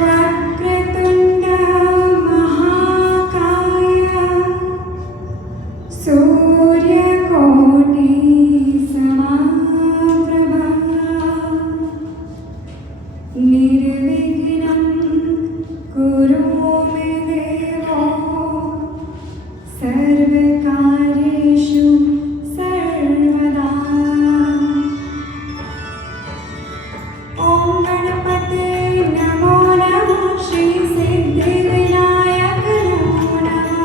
वक्रतुण्ड महाकाय सूर्यकोटि समप्रभा निर्विघ्नं कुरु मे देवो सर्वकार्येषु सर्वदा। ॐ गणपते नमो नमः श्री सिद्धिविनायक नमो नमः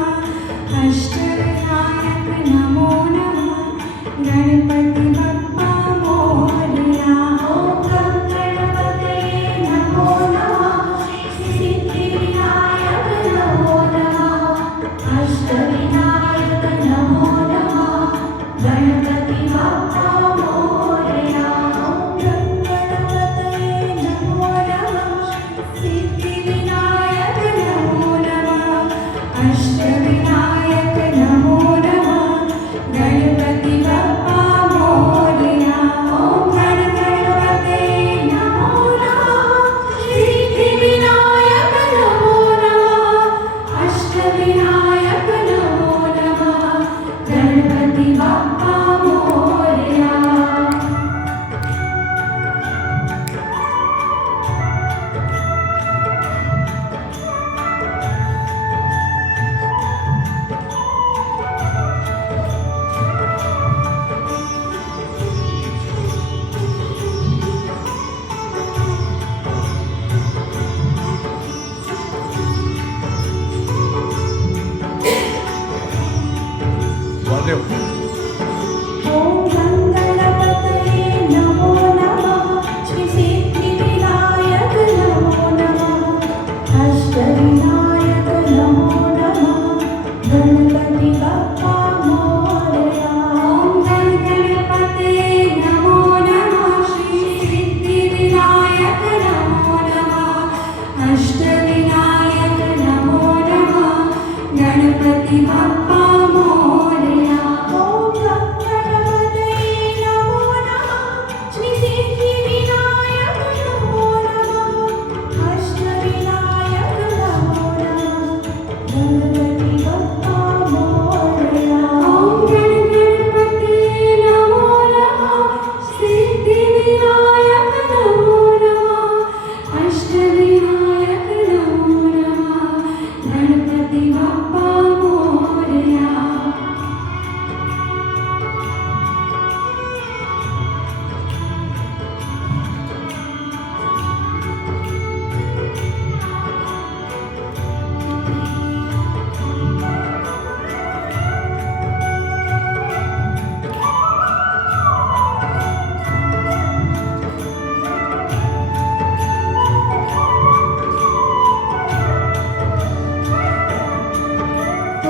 अष्टविनायक नमो नमः गणपति बप्पा मोरया। ॐ गणपते नमो नमः श्री सिद्धिविनायक नमो नमः अष्टविनायक नमो नमः गणपति बप्पा मोरया। सिद्धिविनायक नमो नमः अष्टविनायक नमो नमः गणपति बप्पा मोरया। ॐ गणपते नमो नमः सिद्धिविनायक नमो नमः अष्टविनायक नमो नमः गणपति बप्पा मोरया। Valeu. ॐ गणपतये नमो नमः श्री सिद्धिविनायक नमो नमः अष्टविनायक नमो नमः गणपति बप्पा मोरया। ॐ गणपतये नमो नमः श्री सिद्धिविनायक नमो नमः अष्टविनायक नमो नमः गणपति बप्पा मोरया। ॐ गणपतये नमो नमः श्री सिद्धिविनायक नमो नमः अष्टविनायक नमो नमः गणपति बप्पा मोरया। ॐ गणपतये नमो नमः सिद्धिविनायक नमो नमः अष्टविनायक नमो नमः गणपति बप्पा मोरया।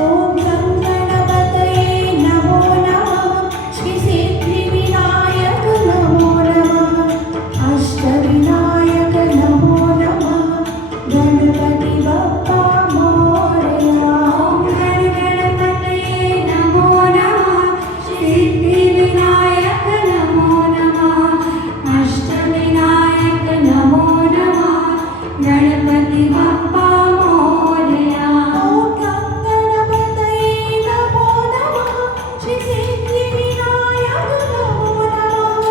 ॐ गणपतये नमो नमः श्री सिद्धिविनायक नमो नमः अष्टविनायक नमो नमः गणपति बप्पा मोरया। ॐ गणपतये नमो नमः सिद्धिविनायक नमो नमः अष्टविनायक नमो नमः गणपति बप्पा मोरया। ॐ गणपतये नमो नमः श्री सिद्धिविनायक नमो नमः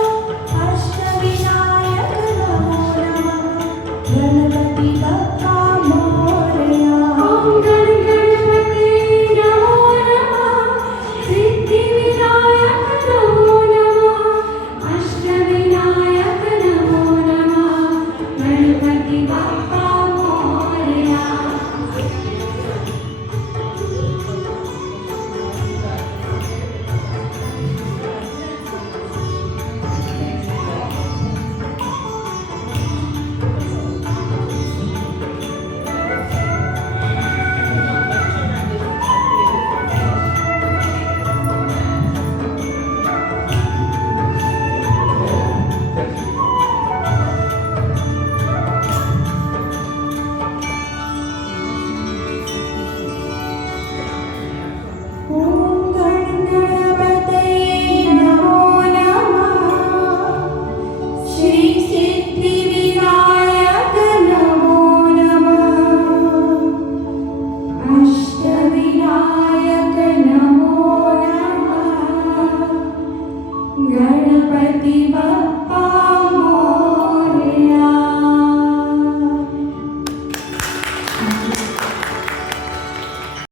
अष्टविनायक नमो नमः गणपति बप्पा मोरया। ॐ गणपतये नमो नमः सिद्धिविनायक नमो नमः अष्टविनायक नमो नमः गणपति बप्पा मोरया। ॐ ગણપતિ બપ્પા